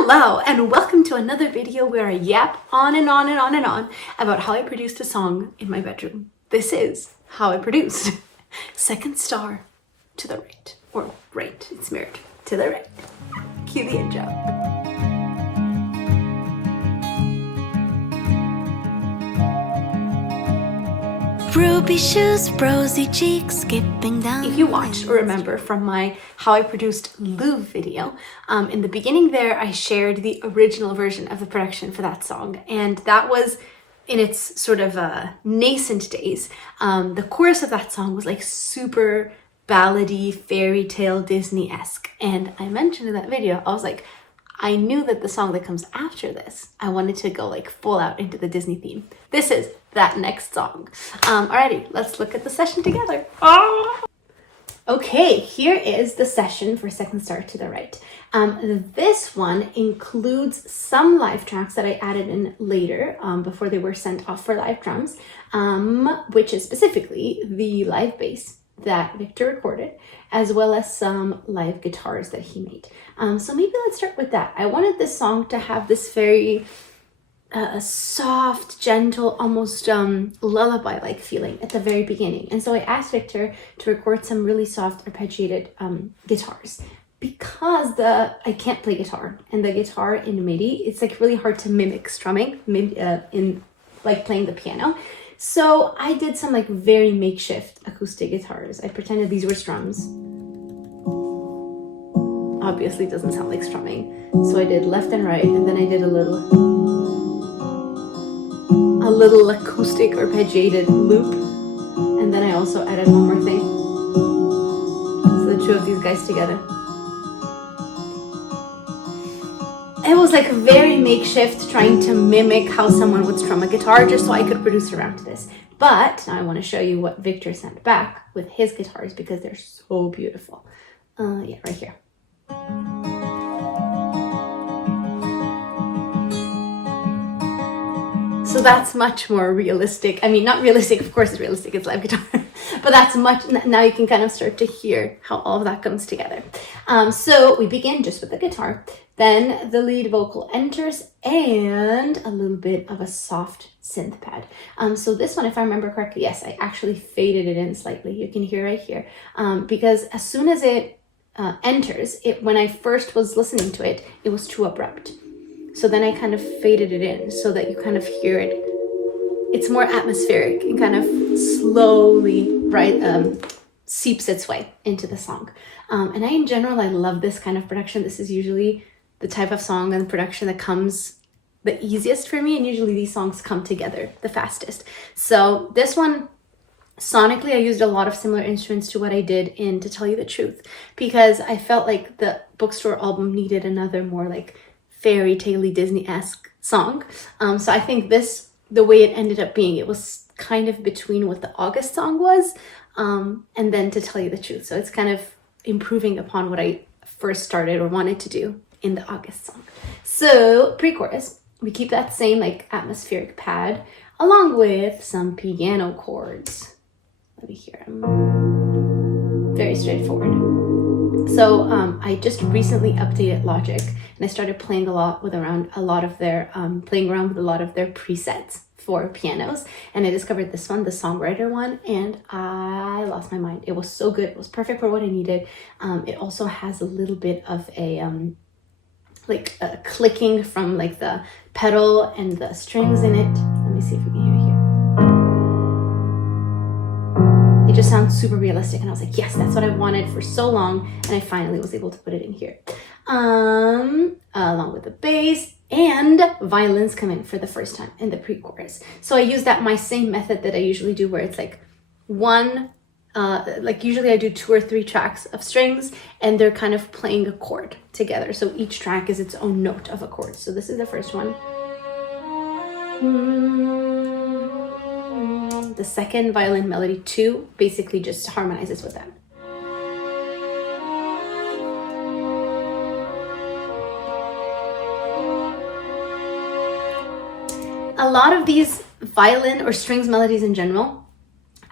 Hello and welcome to another video where I yap on and on and on and on about how I produced a song in my bedroom. This is how I produced Second Star to the Right, or right, it's mirrored to the right. Cue the intro. Ruby shoes, rosy cheeks, skipping down. If you watched or remember from my How I Produced Louvre video, in the beginning there I shared the original version of the production for that song, and that was in its sort of nascent days. The chorus of that song was like super ballady, fairy tale, Disney-esque, and I mentioned in that video, I was like, I knew that the song that comes after this, I wanted to go like full out into the Disney theme. This is that next song. Alrighty, let's look at the session together. Okay, here is the session for Second Star to the Right. This one includes some live tracks that I added in later, before they were sent off for live drums, which is specifically the live bass that Victor recorded, as well as some live guitars that he made. So maybe let's start with that. I wanted this song to have this very soft, gentle, almost lullaby-like feeling at the very beginning. And so I asked Victor to record some really soft arpeggiated guitars, because I can't play guitar, and the guitar in MIDI, it's like really hard to mimic strumming in like playing the piano. So I did some like very makeshift acoustic guitars. I pretended these were strums. Obviously it doesn't sound like strumming. So I did left and right, and then I did a little acoustic arpeggiated loop. And then I also added one more thing. So the two of these guys together. It was like very makeshift, trying to mimic how someone would strum a guitar just so I could produce around this. But now I want to show you what Victor sent back with his guitars, because they're so beautiful. Yeah, right here. So that's much more realistic. I mean, not realistic, of course it's realistic, it's live guitar. But that's much, now you can kind of start to hear how all of that comes together. So we begin just with the guitar. Then the lead vocal enters and a little bit of a soft synth pad. So this one, if I remember correctly, yes, I actually faded it in slightly. You can hear right here. Because as soon as it enters, when I first was listening to it, it was too abrupt. So then I kind of faded it in so that you kind of hear it. It's more atmospheric and kind of slowly, seeps its way into the song. And in general, I love this kind of production. This is usually the type of song and production that comes the easiest for me, and usually these songs come together the fastest. So this one, sonically, I used a lot of similar instruments to what I did in To Tell You the Truth, because I felt like the Bookstore album needed another more like fairy tale-y Disney-esque song. So I think this, the way it ended up being, it was kind of between what the August song was and then To Tell You the Truth. So it's kind of improving upon what I first started or wanted to do in the August song. So pre-chorus, we keep that same like atmospheric pad along with some piano chords. Let me hear them. Very straightforward. So I just recently updated Logic, and I started playing around with a lot of their presets for pianos, and I discovered this one, the Songwriter one, and I lost my mind. It was so good. It was perfect for what I needed. It also has a little bit of a clicking from like the pedal and the strings in it. Let me see if we can hear it here. It just sounds super realistic, and I was like, yes, that's what I wanted for so long, and I finally was able to put it in here. Along with the bass, and violins come in for the first time in the pre-chorus. So I use my same method that I usually do, where it's like usually I do 2 or 3 tracks of strings, and they're kind of playing a chord together. So each track is its own note of a chord. So this is the first one. The second, violin melody 2, basically just harmonizes with that. A lot of these violin or strings melodies in general,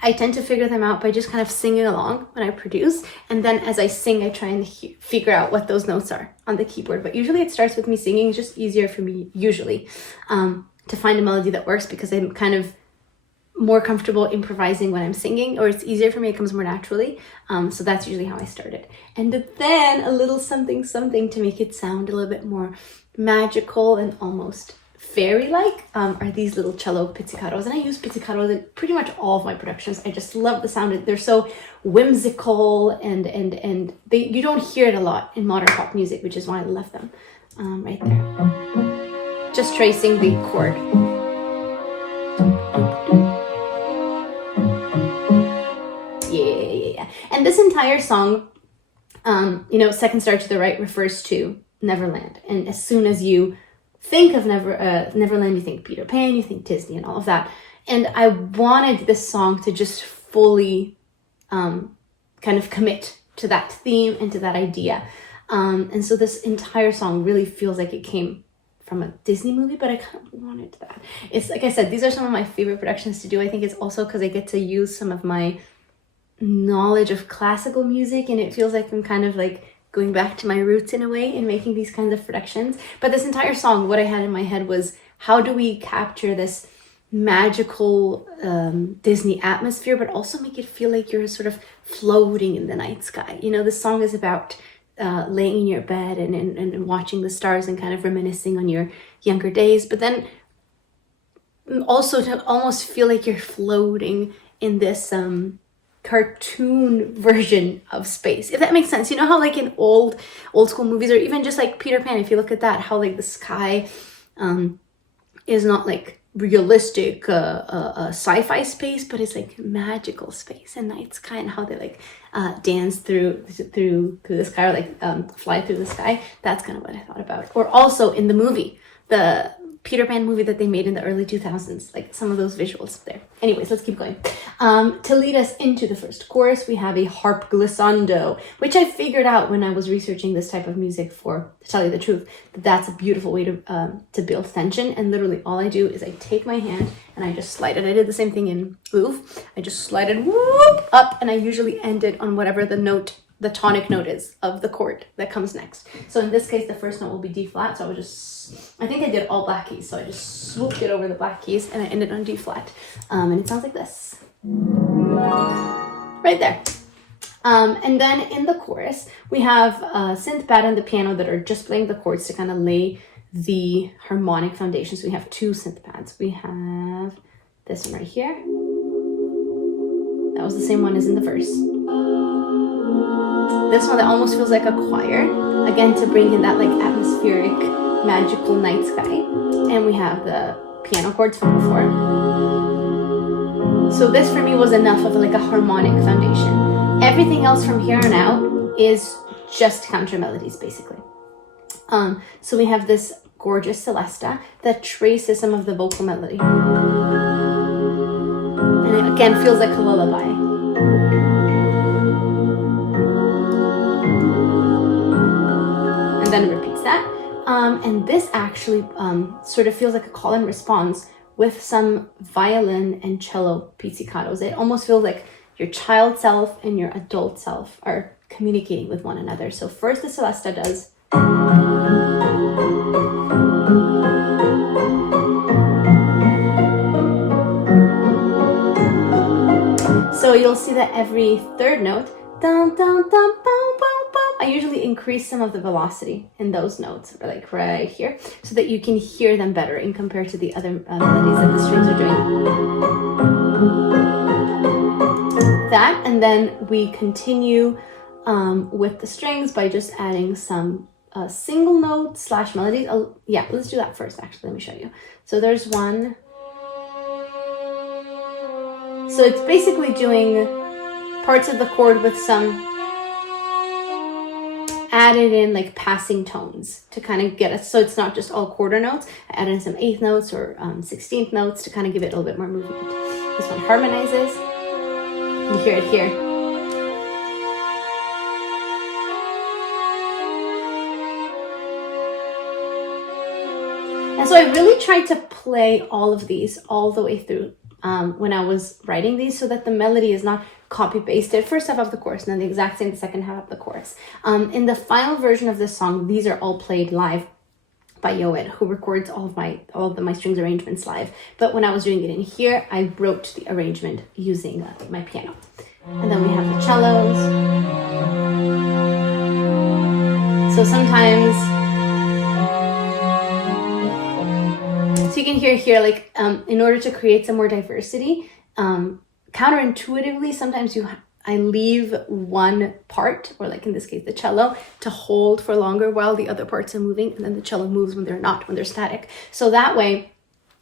I tend to figure them out by just kind of singing along when I produce. And then as I sing, I try and figure out what those notes are on the keyboard. But usually it starts with me singing. It's just easier for me, usually, to find a melody that works because I'm kind of more comfortable improvising when I'm singing, or it's easier for me, it comes more naturally. So that's usually how I started. And then a little something to make it sound a little bit more magical and almost fairy-like are these little cello pizzicatos. And I use pizzicatos in pretty much all of my productions. I just love the sound. They're so whimsical and you don't hear it a lot in modern pop music, which is why I love them. Right there. Just tracing the chord. Yeah. And this entire song, Second Star to the Right refers to Neverland. And as soon as you think of Neverland, you think Peter Pan, you think Disney and all of that. And I wanted this song to just fully kind of commit to that theme and to that idea. And so this entire song really feels like it came from a Disney movie, but I kind of wanted that. It's like I said, these are some of my favorite productions to do. I think it's also because I get to use some of my knowledge of classical music, and it feels like I'm kind of like going back to my roots in a way in making these kinds of productions. But this entire song, what I had in my head was, how do we capture this magical Disney atmosphere, but also make it feel like you're sort of floating in the night sky? This song is about laying in your bed and watching the stars and kind of reminiscing on your younger days, but then also to almost feel like you're floating in this cartoon version of space, if that makes sense. You know how like in old school movies, or even just like Peter Pan, if you look at that, how like the sky is not like realistic sci-fi space, but it's like magical space and night sky, and how they like dance through the sky, or like fly through the sky. That's kind of what I thought about. Or also in the movie, the Peter Pan movie that they made in the early 2000s, like some of those visuals there. Anyways, let's keep going. To lead us into the first chorus, we have a harp glissando, which I figured out when I was researching this type of music to tell you the truth, that's a beautiful way to build tension. And literally all I do is I take my hand and I just slide it. I did the same thing in Oeuvre. I just slide it whoop, up, and I usually end it on whatever the tonic note is of the chord that comes next. So in this case, the first note will be D flat. So I think I did all black keys. So I just swooped it over the black keys and I ended on D flat. And it sounds like this. Right there. And then in the chorus, we have a synth pad and the piano that are just playing the chords to kind of lay the harmonic foundation. So we have two synth pads. We have this one right here. That was the same one as in the verse. This one that almost feels like a choir, again to bring in that like atmospheric, magical night sky. And we have the piano chords from before. So this for me was enough of like a harmonic foundation. Everything else from here on out is just counter melodies, basically. So we have this gorgeous celesta that traces some of the vocal melody. And it again feels like a lullaby. And then it repeats that. And this actually sort of feels like a call and response with some violin and cello pizzicatos. It almost feels like your child self and your adult self are communicating with one another. So first the celesta does. So you'll see that every third note, dum, dum, dum, bum, bum, bum, I usually increase some of the velocity in those notes, like right here, so that you can hear them better in compared to the other melodies that the strings are doing. That, and then we continue with the strings by just adding some single note / melodies. Yeah, let's do that first, actually. Let me show you. So there's one. So it's basically doing parts of the chord with some added in like passing tones to kind of get us, so it's not just all quarter notes. I added in some 8th notes or 16th notes to kind of give it a little bit more movement. This one harmonizes. You hear it here. And so I really tried to play all of these all the way through when I was writing these, so that the melody is not copy pasted first half of the chorus and then the exact same the second half of the chorus. In the final version of this song, these are all played live by Yoed, who records all of my strings arrangements live. But when I was doing it in here, I wrote the arrangement using my piano. And then we have the cellos. So sometimes, so you can hear here, like, in order to create some more diversity, counterintuitively, sometimes I leave one part, or like in this case, the cello, to hold for longer while the other parts are moving, and then the cello moves when they're static. So that way,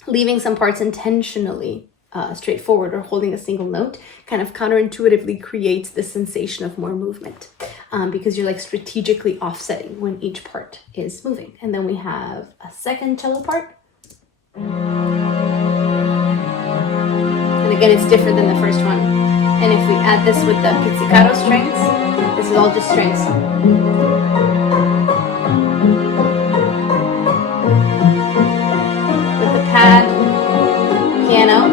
leaving some parts intentionally straightforward or holding a single note kind of counterintuitively creates the sensation of more movement, because you're like strategically offsetting when each part is moving. And then we have a second cello part. And again, it's different than the first one. And if we add this with the pizzicato strings, this is all just strings. With the pad, piano,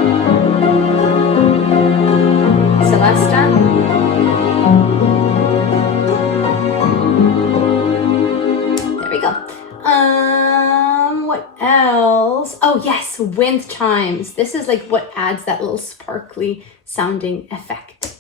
celesta, there we go. What else? Oh yes, wind chimes. This is like what adds that little sparkly sounding effect.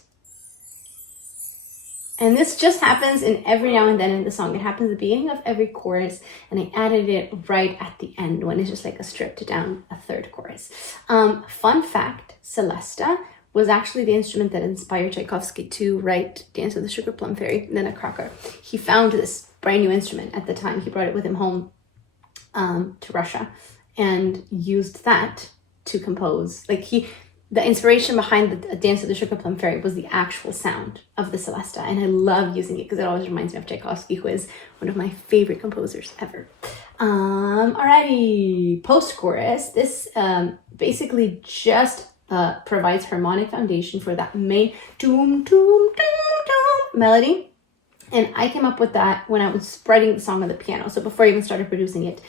And this just happens in every now and then in the song. It happens at the beginning of every chorus, and I added it right at the end when it's just like a stripped down a third chorus. Fun fact, celesta was actually the instrument that inspired Tchaikovsky to write Dance of the Sugar Plum Fairy, Nutcracker. He found this brand new instrument at the time. He brought it with him home to Russia and used that to compose. Like the inspiration behind the Dance of the Sugar Plum Fairy was the actual sound of the celesta, and I love using it because it always reminds me of Tchaikovsky, who is one of my favorite composers ever. Alrighty, post-chorus. This basically just provides harmonic foundation for that main doom, doom, doom, doom melody. And I came up with that when I was writing the song on the piano. So before I even started producing it.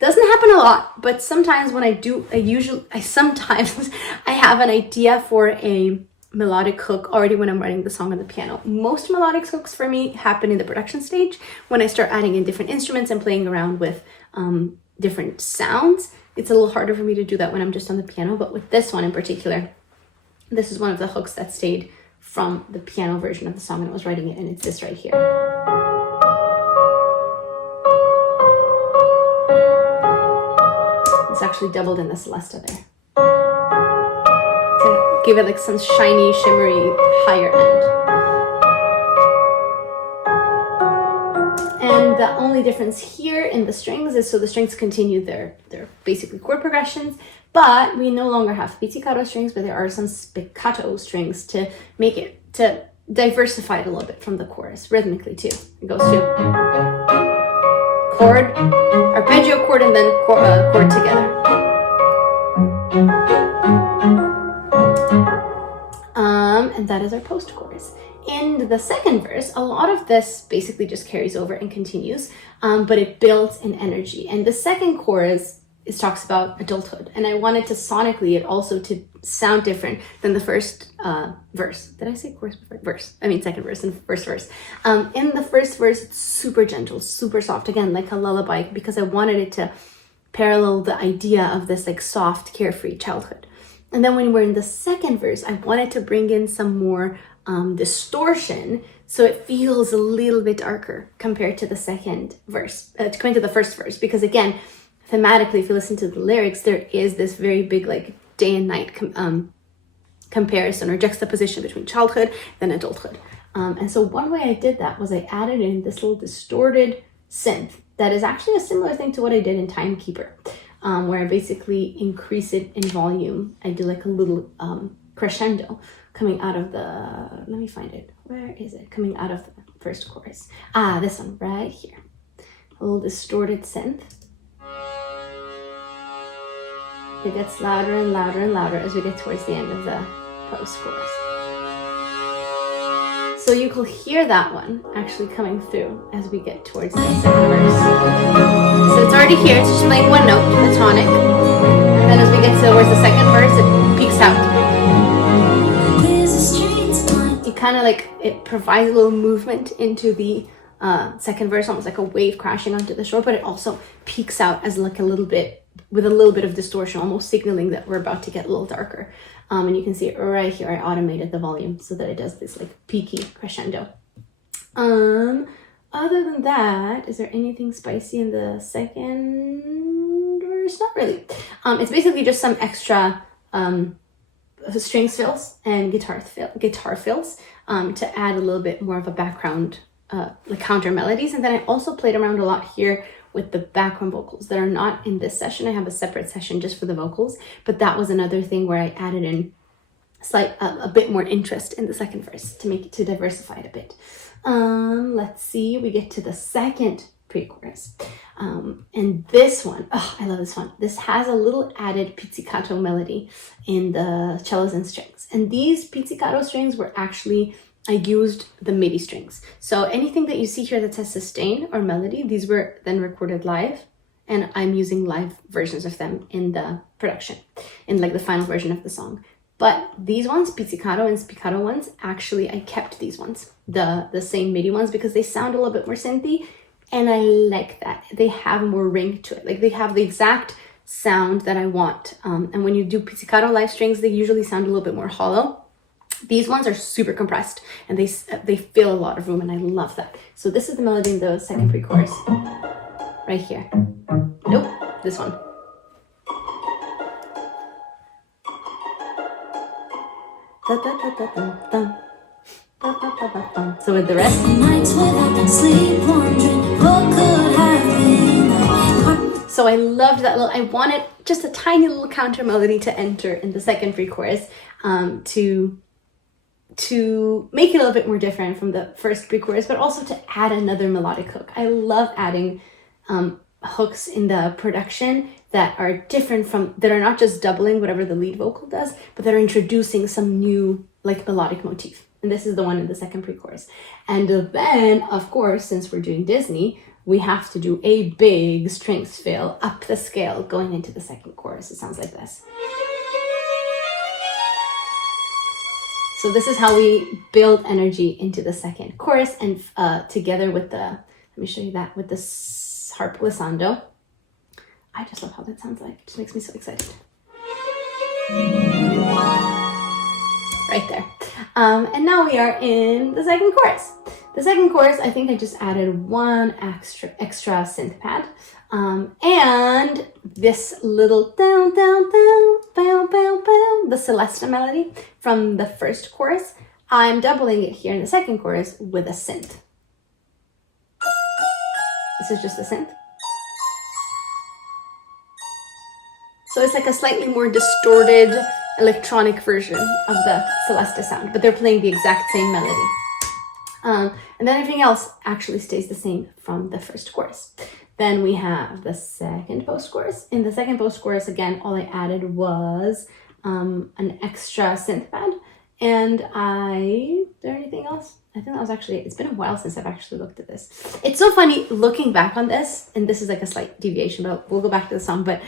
Doesn't happen a lot, but sometimes when I do, sometimes I have an idea for a melodic hook already when I'm writing the song on the piano. Most melodic hooks for me happen in the production stage when I start adding in different instruments and playing around with different sounds. It's a little harder for me to do that when I'm just on the piano, but with this one in particular, this is one of the hooks that stayed from the piano version of the song when I was writing it, and it's this right here. It's actually doubled in the celesta there. To give it like some shiny, shimmery, higher end. And the only difference here in the strings is, so the strings continue their basically chord progressions, but we no longer have pizzicato strings, but there are some spiccato strings to make it, to diversify it a little bit from the chorus, rhythmically too. It goes to chord, arpeggio chord, and then chord together. And that is our post-chorus. In the second verse, a lot of this basically just carries over and continues, but it builds in energy. And the second chorus talks about adulthood, and I wanted to sonically it also to sound different than the first verse. Did I say chorus before? Verse. I mean second verse and first verse. In the first verse, it's super gentle, super soft, again like a lullaby, because I wanted it to parallel the idea of this like soft, carefree childhood. And then when we're in the second verse, I wanted to bring in some more distortion, so it feels a little bit darker compared to the second verse, compared to the first verse, because again, thematically, if you listen to the lyrics, there is this very big like day and night comparison or juxtaposition between childhood and adulthood. And so one way I did that was I added in this little distorted synth that is actually a similar thing to what I did in Timekeeper, where I basically increase it in volume. I do like a little crescendo coming out of the, let me find it. Where is it? Coming out of the first chorus. This one right here. A little distorted synth. It gets louder and louder and louder as we get towards the end of the post-chorus. So you can hear that one actually coming through as we get towards the second verse. So it's already here, it's just playing one note, the tonic. And then as we get towards the second verse, it peaks out. It kind of like, it provides a little movement into the second verse, almost like a wave crashing onto the shore, but it also peaks out as like a little bit, with a little bit of distortion, almost signaling that we're about to get a little darker. And you can see it right here. I automated the volume so that it does this like peaky crescendo. Other than that, is there anything spicy in the second verse? Not really. It's basically just some extra strings fills and guitar fills to add a little bit more of a background, like counter melodies. And then I also played around a lot here with the background vocals that are not in this session. I have a separate session just for the vocals, but that was another thing where I added in a bit more interest in the second verse to diversify it a bit. Let's see, we get to the second pre-chorus. And this one, oh, I love this one. This has a little added pizzicato melody in the cellos and strings. And these pizzicato strings were actually, I used the MIDI strings. So anything that you see here that says sustain or melody, these were then recorded live. And I'm using live versions of them in the production, in like the final version of the song. But these ones, pizzicato and spiccato ones, actually I kept these ones, the same MIDI ones, because they sound a little bit more synthy, and I like that. They have more ring to it. Like they have the exact sound that I want. And when you do pizzicato live strings, they usually sound a little bit more hollow. These ones are super compressed and they fill a lot of room, and I love that. So this is the melody in the second pre-chorus, right here. Nope, this one. So with the rest. So I loved that little, I wanted just a tiny little counter melody to enter in the second pre-chorus to make it a little bit more different from the first pre-chorus, but also to add another melodic hook. I love adding hooks in the production that are different from, that are not just doubling whatever the lead vocal does, but that are introducing some new like melodic motif. And this is the one in the second pre-chorus. And then, of course, since we're doing Disney, we have to do a big strings fill up the scale going into the second chorus. It sounds like this. So this is how we build energy into the second chorus, and together with the, let me show you that, with the harp glissando. I just love how that sounds like. It just makes me so excited. Right there. And now we are in the second chorus. The second chorus, I think I just added one extra synth pad. And this little down, down, down, bow, bow, bow, the Celesta melody from the first chorus, I'm doubling it here in the second chorus with a synth. This is just a synth. So it's like a slightly more distorted electronic version of the Celesta sound, but they're playing the exact same melody. And then everything else actually stays the same from the first chorus. Then we have the second post-chorus. In the second post-chorus, again, all I added was an extra synth pad. And is there anything else? I think that was actually, it's been a while since I've actually looked at this. It's so funny looking back on this, and this is like a slight deviation, but we'll go back to the song, but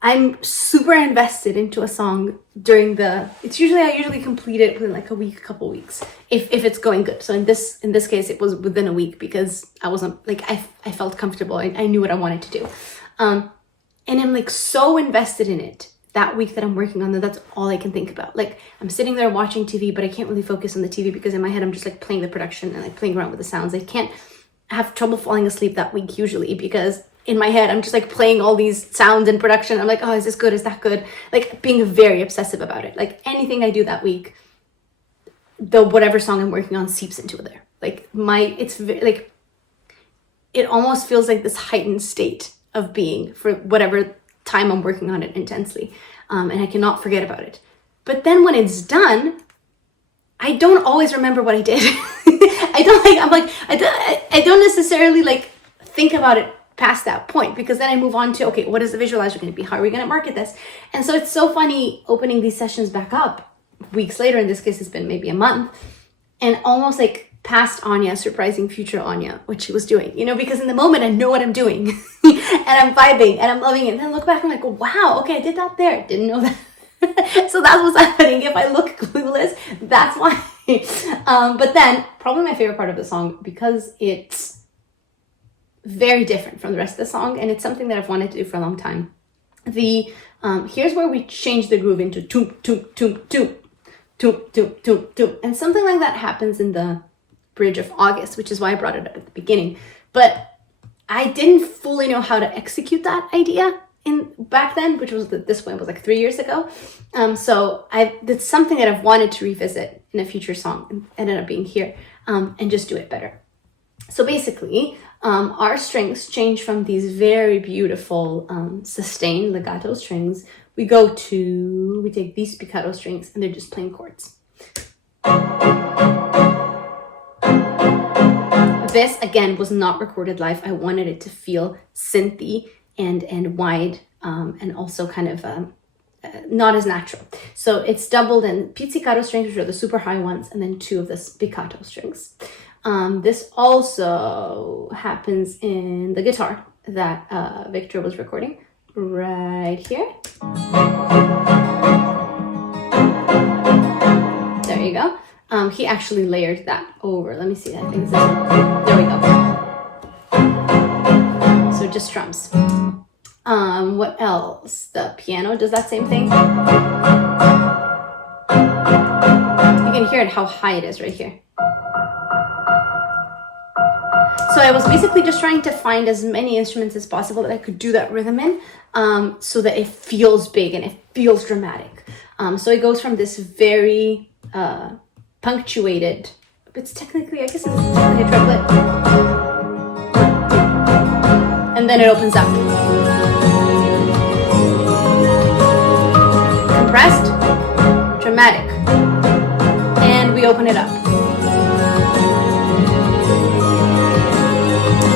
I'm super invested into a song during I usually complete it within like a week, a couple weeks, if it's going good. So in this case, it was within a week because I wasn't like, I felt comfortable. I knew what I wanted to do. And I'm like so invested in it that week that I'm working on that. That's all I can think about. Like I'm sitting there watching TV, but I can't really focus on the TV because in my head, I'm just like playing the production and like playing around with the sounds. I have trouble falling asleep that week usually because in my head, I'm just like playing all these sounds in production. I'm like, oh, is this good? Is that good? Like being very obsessive about it. Like anything I do that week, whatever song I'm working on seeps into there. Like it almost feels like this heightened state of being for whatever time I'm working on it intensely. And I cannot forget about it. But then when it's done, I don't always remember what I did. I don't necessarily like think about it past that point, because then I move on to, okay, what is the visualizer going to be? How are we going to market this? And so it's so funny opening these sessions back up weeks later. In this case, it's been maybe a month, and almost like past Anja surprising future Anja what she was doing, you know, because in the moment I know what I'm doing and I'm vibing and I'm loving it. And then I look back, I'm like, wow, okay, I did that there. Didn't know that. So that's what's happening. If I look clueless, that's why. But then probably my favorite part of the song, because it's very different from the rest of the song, and it's something that I've wanted to do for a long time. Here's where we change the groove into toom, toom, toom, toom, toom, toom, toom, toom. And something like that happens in the bridge of August, which is why I brought it up at the beginning. But I didn't fully know how to execute that idea back then, which was this point was like 3 years ago. So it's something that I've wanted to revisit in a future song, and ended up being here, and just do it better. So basically, our strings change from these very beautiful sustained legato strings. We take these spiccato strings, and they're just plain chords. This again was not recorded live. I wanted it to feel synthy and wide, and also kind of not as natural. So it's doubled in pizzicato strings, which are the super high ones, and then 2 of the spiccato strings. This also happens in the guitar that Victor was recording right here. There you go. He actually layered that over. Let me see that. I think this one. There we go. So just strums. What else? The piano does that same thing. You can hear it, how high it is right here. So I was basically just trying to find as many instruments as possible that I could do that rhythm in, so that it feels big and it feels dramatic. So it goes from this very punctuated, it's technically, I guess it's technically a triplet. And then it opens up. Compressed, dramatic, and we open it up.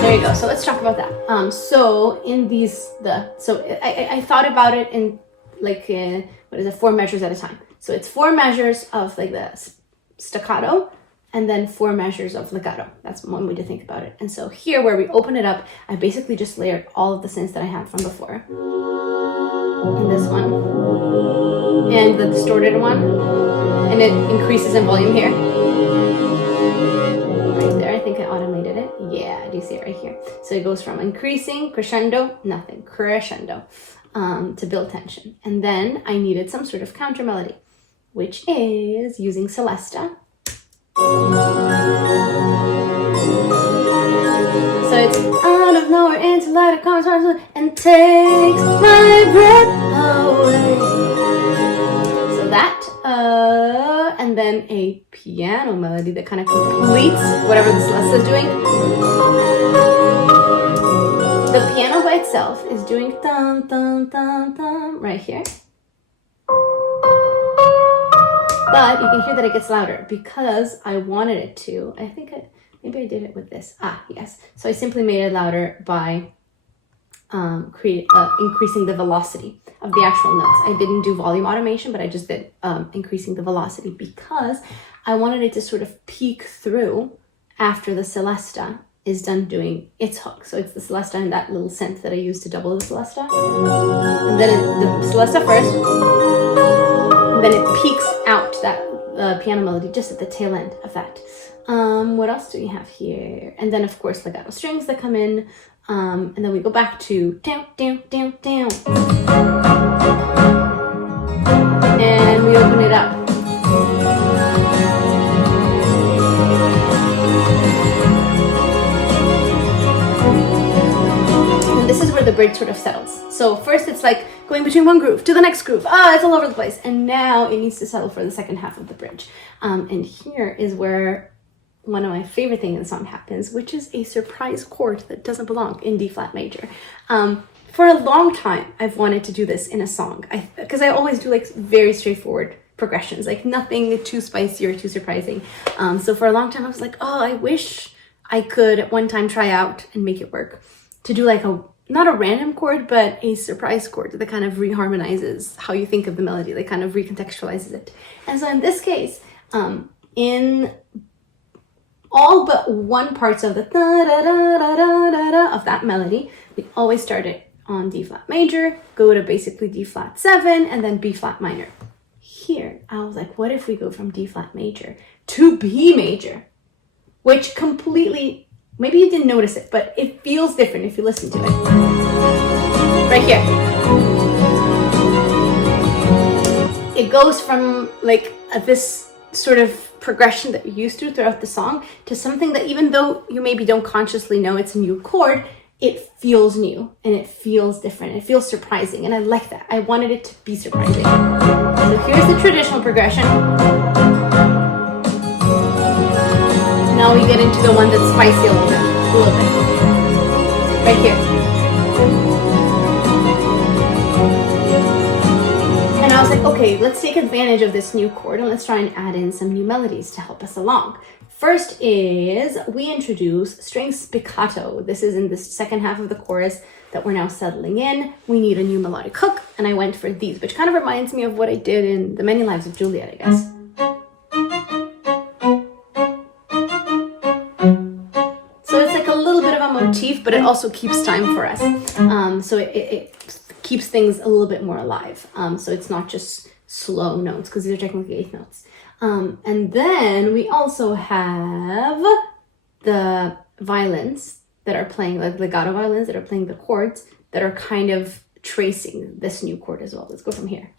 There you go. So let's talk about that. So in these, I thought about it in like, 4 measures at a time. So it's 4 measures of like the staccato, and then 4 measures of legato. That's one way to think about it. And so here, where we open it up, I basically just layered all of the synths that I had from before. And this one, and the distorted one, and it increases in volume here. Right there, I think I automated it. Yeah, do you see it right here? So it goes from increasing, crescendo, nothing, crescendo, to build tension. And then I needed some sort of counter melody, which is using Celesta. So it's out of nowhere into light, it comes and takes my breath away. So that, and then a piano melody that kind of completes whatever the Celesta is doing. The piano by itself is doing dum dum dum dum right here. But you can hear that it gets louder because I wanted it to. I think maybe I did it with this. Yes. So I simply made it louder by increasing the velocity of the actual notes. I didn't do volume automation, but I just did increasing the velocity because I wanted it to sort of peek through after the Celesta is done doing its hook. So it's the Celesta and that little synth that I used to double the Celesta. And then the Celesta first. Then it peaks out that piano melody just at the tail end of that. What else do we have here? And then of course legato strings that come in, and then we go back to down, down, down, down, and we open it up. And this is where the bridge sort of settles. So first it's like going between one groove to the next groove. It's all over the place. And now it needs to settle for the second half of the bridge. And here is where one of my favorite things in the song happens, which is a surprise chord that doesn't belong in D flat major. For a long time, I've wanted to do this in a song. Because I always do like very straightforward progressions, like nothing too spicy or too surprising. So for a long time, I was like, I wish I could at one time try out and make it work to do like not a random chord, but a surprise chord that kind of reharmonizes how you think of the melody, that kind of recontextualizes it. And so in this case, in all but one parts of the da da da da da da da of that melody, we always start it on D flat major, go to basically D flat 7, and then B flat minor. Here, I was like, what if we go from D flat major to B major? Which completely, maybe you didn't notice it, but it feels different if you listen to it. Right here. It goes from like this sort of progression that you're used to throughout the song to something that, even though you maybe don't consciously know it's a new chord, it feels new and it feels different. It feels surprising, and I like that. I wanted it to be surprising. So here's the traditional progression. Now we get into the one that's spicy a little bit. Right here. And I was like, okay, let's take advantage of this new chord and let's try and add in some new melodies to help us along. First is we introduce string spiccato. This is in the second half of the chorus that we're now settling in. We need a new melodic hook, and I went for these, which kind of reminds me of what I did in The Many Lives of Juliet, I guess. So it's like a little bit of a motif, but it also keeps time for us. So it keeps things a little bit more alive. So it's not just slow notes, because these are technically eighth notes. And then we also have the violins that are playing, like legato violins that are playing the chords that are kind of tracing this new chord as well. Let's go from here.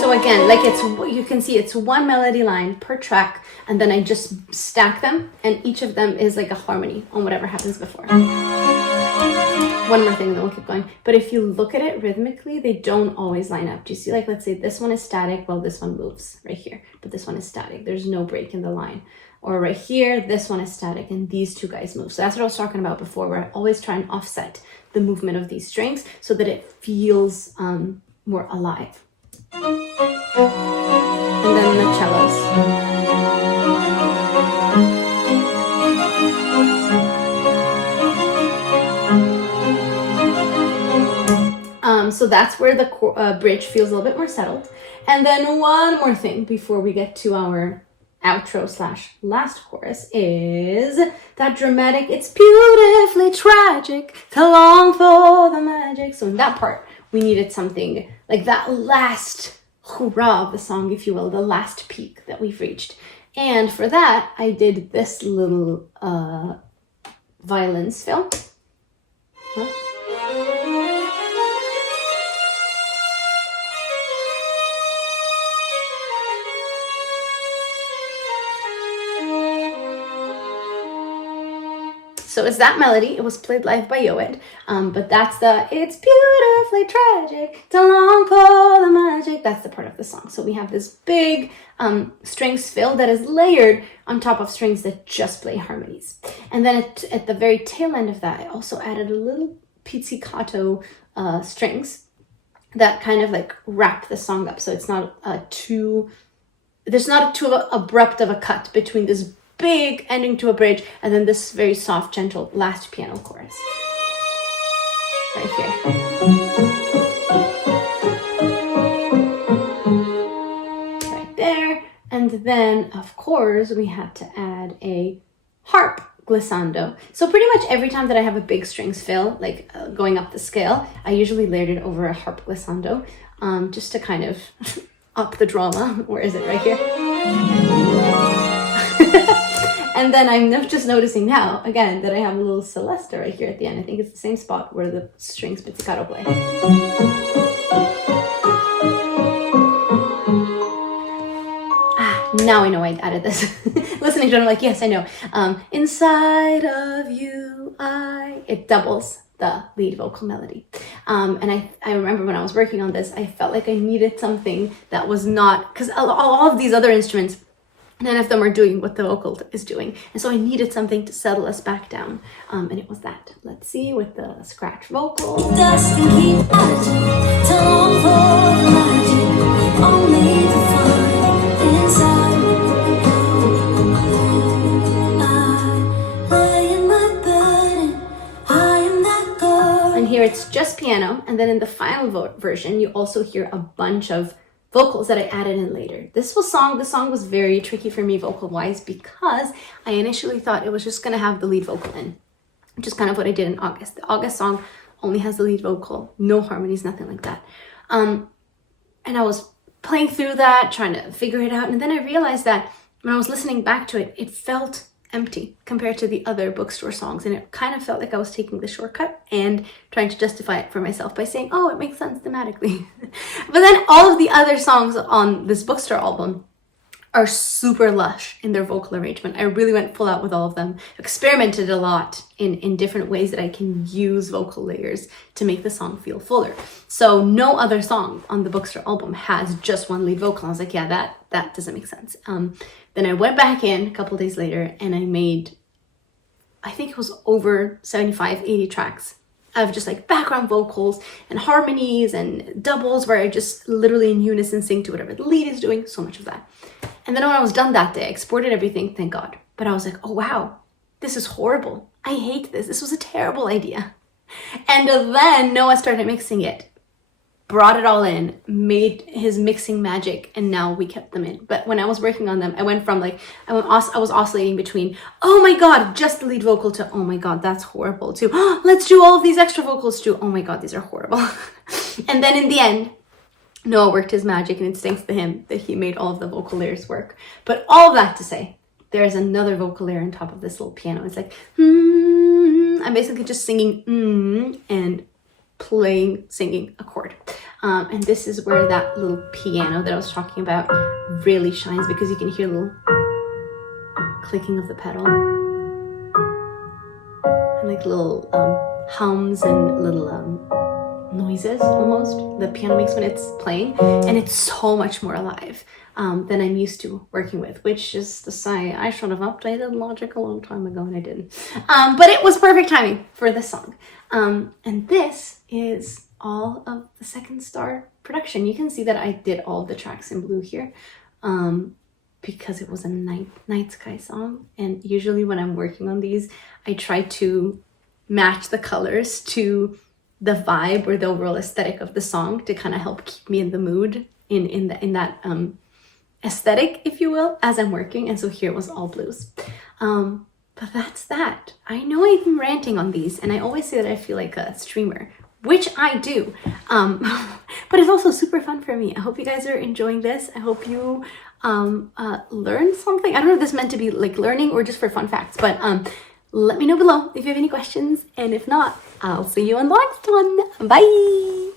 So again, like you can see it's one melody line per track, and then I just stack them, and each of them is like a harmony on whatever happens before. One more thing, then we'll keep going. But if you look at it rhythmically, they don't always line up. Do you see, like, let's say this one is static, well, this one moves right here, but this one is static. There's no break in the line. Or right here, this one is static, and these two guys move. So that's what I was talking about before, where I always try and offset the movement of these strings so that it feels more alive. And then the cellos. So that's where the bridge feels a little bit more settled. And then one more thing before we get to our outro / last chorus is that dramatic, it's beautifully tragic to long for the magic. So in that part, we needed something like that last hurrah of the song, if you will, the last peak that we've reached. And for that, I did this little violins fill. Huh? So it's that melody. It was played live by Yoed, but that's the it's beautifully tragic to long for the magic. That's the part of the song. So we have this big strings fill that is layered on top of strings that just play harmonies. And then at the very tail end of that, I also added a little pizzicato strings that kind of like wrap the song up. So it's not there's not too abrupt of a cut between this big ending to a bridge and then this very soft, gentle last piano chorus. Right here. Right there. And then, of course, we had to add a harp glissando. So pretty much every time that I have a big strings fill, like going up the scale, I usually layered it over a harp glissando, just to kind of up the drama. Where is it? Right here. And then I'm just noticing now, again, that I have a little celesta right here at the end. I think it's the same spot where the strings pizzicato play. Now I know I added this. Listening to it, I'm like, yes, I know. Inside of you, it doubles the lead vocal melody. And I remember when I was working on this, I felt like I needed something that was not, because all of these other instruments, none of them are doing what the vocal is doing. And so I needed something to settle us back down. And it was that. Let's see with the scratch vocal. Dust and keep attitude, to long for the magic, only to find inside. here it's just piano, and then in the final version, you also hear a bunch of vocals that I added in later. This song was very tricky for me vocal-wise because I initially thought it was just gonna have the lead vocal in, which is kind of what I did in August. The August song only has the lead vocal, no harmonies, nothing like that. And I was playing through that, trying to figure it out, and then I realized that when I was listening back to it, it felt empty compared to the other bookstore songs, and it kind of felt like I was taking the shortcut and trying to justify it for myself by saying, oh, it makes sense thematically. But then all of the other songs on this bookstore album are super lush in their vocal arrangement. I really went full out with all of them, experimented a lot in different ways that I can use vocal layers to make the song feel fuller. So no other song on the bookstore album has just one lead vocal. I was like, yeah, that doesn't make sense. Then I went back in a couple days later and I made, I think it was over 75, 80 tracks of just like background vocals and harmonies and doubles where I just literally in unison sing to whatever the lead is doing, so much of that. And then when I was done that day, I exported everything, thank God. But I was like, oh wow, this is horrible. I hate this. This was a terrible idea. And then Noah started mixing it, brought it all in, made his mixing magic, and now we kept them in. But when I was working on them, I went from like, I was oscillating between, oh my God, just the lead vocal, to, oh my God, that's horrible, to, oh, let's do all of these extra vocals, to, oh my God, these are horrible. And then in the end, Noah worked his magic, and it's thanks to him that he made all of the vocal layers work. But all of that to say, there's another vocal layer on top of this little piano. It's like, I'm basically just singing and singing a chord. And this is where that little piano that I was talking about really shines, because you can hear a little clicking of the pedal and like little hums and little noises almost the piano makes when it's playing, and it's so much more alive than I'm used to working with, which is to say I should have updated Logic a long time ago and I didn't. But it was perfect timing for this song. And this is all of the Second Star production. You can see that I did all the tracks in blue here because it was a night sky song, and usually when I'm working on these I try to match the colors to the vibe or the overall aesthetic of the song to kind of help keep me in the mood in that aesthetic, if you will, as I'm working. And so here it was all blues. But that's that. I know I've been ranting on these, and I always say that I feel like a streamer, which I do. But it's also super fun for me. I hope you guys are enjoying this. I hope you learned something. I don't know if this meant to be like learning or just for fun facts, but let me know below if you have any questions. And if not, I'll see you on the next one. Bye!